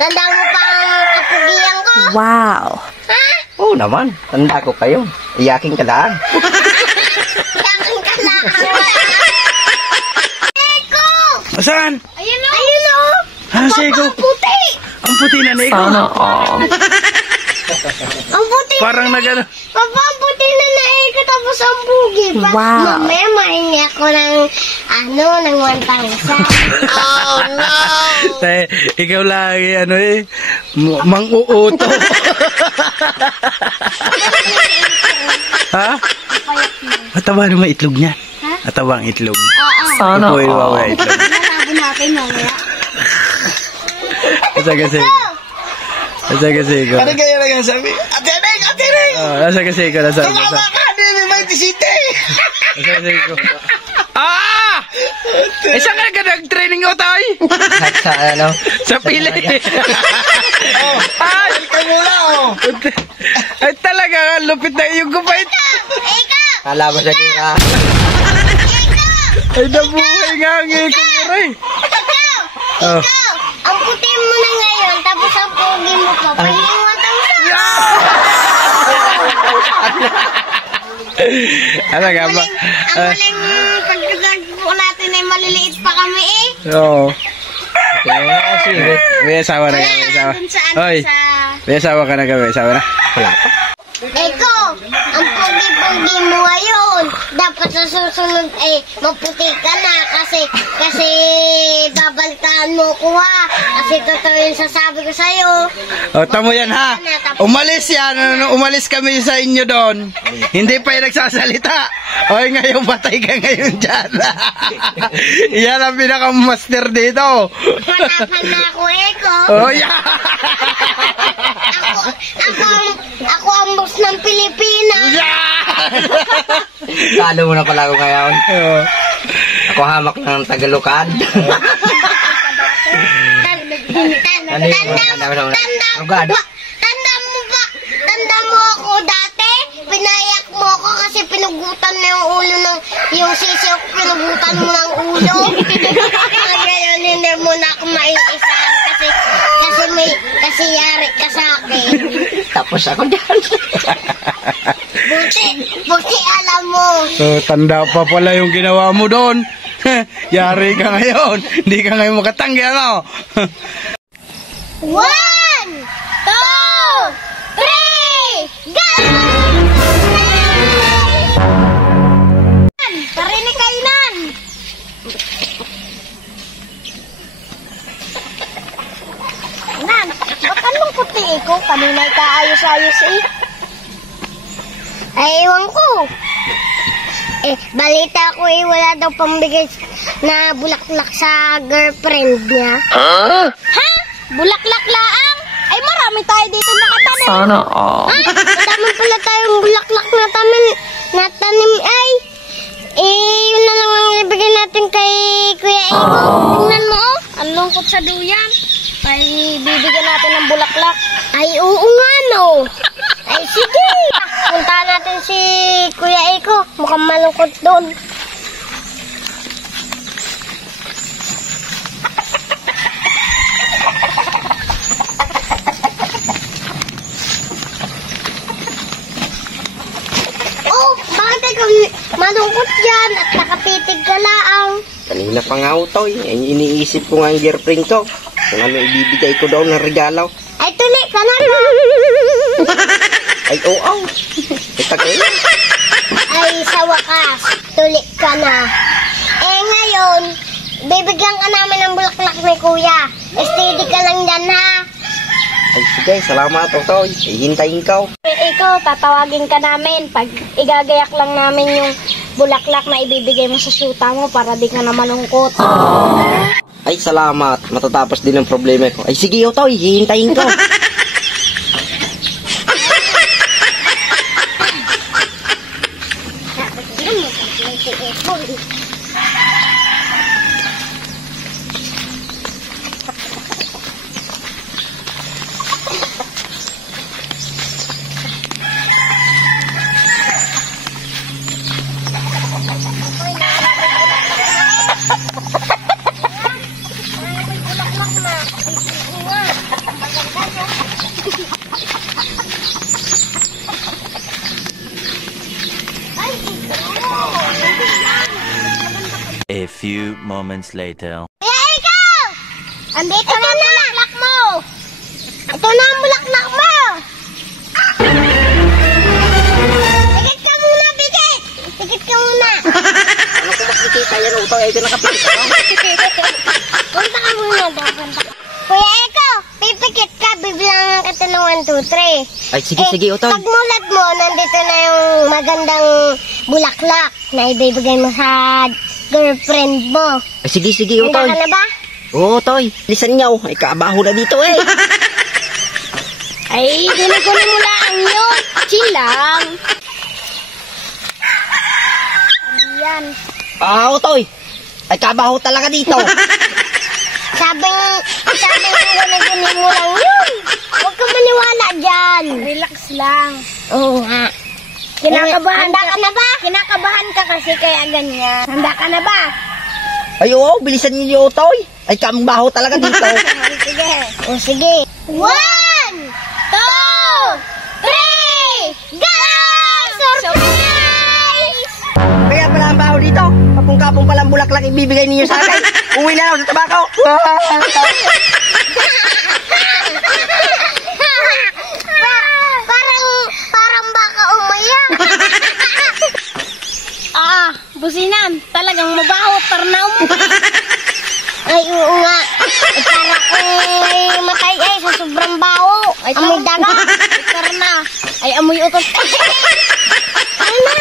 Tanda mo pa ang kapugian ko? Wow. Ha? Oo naman, tanda ko kayo. Iyaking kalaan. Yaking ka lang. Eko! Saan? Ayun o! Ayun o! Si Eko. Ang puti! Ang puti na Eko. Sana all. Ang puti! Parang nagano. Papa, ang puti na Eko tapos ang bugi pa. Wow. Mamaya mahingi ako ng ng 1,000. Oh no! Ikaw lagi mang-uuto. Ha? Mataba naman itlog niya. Mataba ang itlog. Sana Uy, all. wala itlog. Nalago natin mamaya. Asa kasi ko. Ano kaya lang sabi? Ate Neng! Asa kasi ko. Tama ka! Hindi may tisite! Asa kasi ko. Saan ka nag-training o tayo? Sa ano? Sa pili. Ay! Kamula Ay talaga, lupit na iyong gupait. Kala mo sa gira. Ay nabuhay nga ang ikong aray. Ikaw! Ang puti mo na ngayon, tapos ang pogi mo pa. Pahinga Ano nga ba? Ang maling pagkagag po natin ay maliliit pa kami eh. Oo. May asawa na ka. Hoy, may asawa ka na ka. May asawa na. Wala pa. Eko, ang pogi-pogi mo ngayon. Dapat sa susunod ay maputi ka na kasi babaltaan mo ko ha. Kasi totoo yung sasabi ko sa'yo. O, tamo yan ha. Umalis yan. Umalis kami sa inyo doon. Hindi pa yung nagsasalita. Oy, ngayon patay ka ngayon dyan. Yan ang pinaka-master dito. Matapan na ako, Eko. Oh, yeah. Ako ang boss ng Pilipinas. Talo mo na pala ako ngayon. Oh. Ako hamak ng Tagalukan. Tanda mo ako dati, pinayak mo ako kasi pinugutan na yung ulo yung sisi ko, pinugutan mo ng ulo. Ngayon hindi mo na ako maiisan kasi yari ka sa akin. Tapos ako dyan. Buti alam mo. So, tanda pa pala yung ginawa mo doon. Yari ka ngayon. Hindi ka ngayon makatanggi, ano? 1, 2, 3, go! Karinig kainan! Nan, ba't anong puti ko? Kanina kaayos-ayos eh. Ay, ewan ko. Balita ko wala daw pambigay na bulaklak sa girlfriend niya. Ha? Bulaklak laang? Ay, marami tayo dito nakatanim. Sana all. Madami pala tayong bulaklak na tanim ay. Yun na lang ang ibigay natin kay Kuya Ego. Tingnan mo, ang lungkot sa duyan. Ay, bibigyan natin ng bulaklak. Ay, oo nga no. Ay, sige. Puntahan natin si Kuya Eko. Mukhang malungkot doon. Oh, bakit ikaw malungkot yan at nakapitig ka laang? Kanina pa nga ito eh. Iniisip ko nga ang girlfriend ko. Kung ano ibibigay ko daw ng regalo. Ay, tuli ka na. Ay, oo. Ito kayo. Ay, sa wakas, tuli ka na. Ngayon, bibigyan ka namin ng bulaklak ni Kuya. Steady ka lang dyan, ha? Ay, sige. Salamat, Otoy. Hintayin ko. Ikaw, tatawagin ka namin. Pag igagayak lang namin yung bulaklak na ibibigay mo sa syuta mo para di ka na malungkot. Ay, salamat. Matatapos din ang problema ko. Ay, sige, Otoy. Hihintayin ko. A few moments later. Kuya ikaw! Andito na ang bulaklak mo! Ito na ang bulaklak mo! Pikit ka muna, pikit! Pikit ka muna! Ano ko makikita yan, Utoy? Ito nakapikit ako. Punta ka muna daw, punta ka. Kuya ikaw, pipikit ka, bibilangan kita ng 1, 2, 3. Ay, sige, Utoy. Pag mulat mo, nandito na yung magandang bulaklak na ibibigay mo sa girlfriend mo. Ay, sige, Handa Utoy. ka na ba? Oo, Toy. Lisan niyo. Ay, kaabaho na dito eh. Ay, kunin mo lang yun. Chill lang. Yan. Utoy. Ay, kaabaho talaga dito. Sabi gano'n mo lang yun. Huwag ka maniwala dyan. Relax lang. Oo nga. Kinakabahan ka na ba? Kinakabahan ka kasi kaya ganyan. Handa ka na ba? Ay, oo. Bilisan niyo, Utoy. Ay, kaabaho talaga dito. Sige. O sige. 1, 2, 3, go! Surprise! Kaya pala ang baho dito. Kapong-kapong palang bulaklak ibibigay ninyo sa akin. Uwi na lang sa tabako. Parang baka umayak. Businan. Talagang mabaho. Tarnaw mo. Ay, oo nga. Para kung may matay ay sa sobrang baho. Ay, amoy daga. Ay, karna. Ay, amoy utot. Ay na.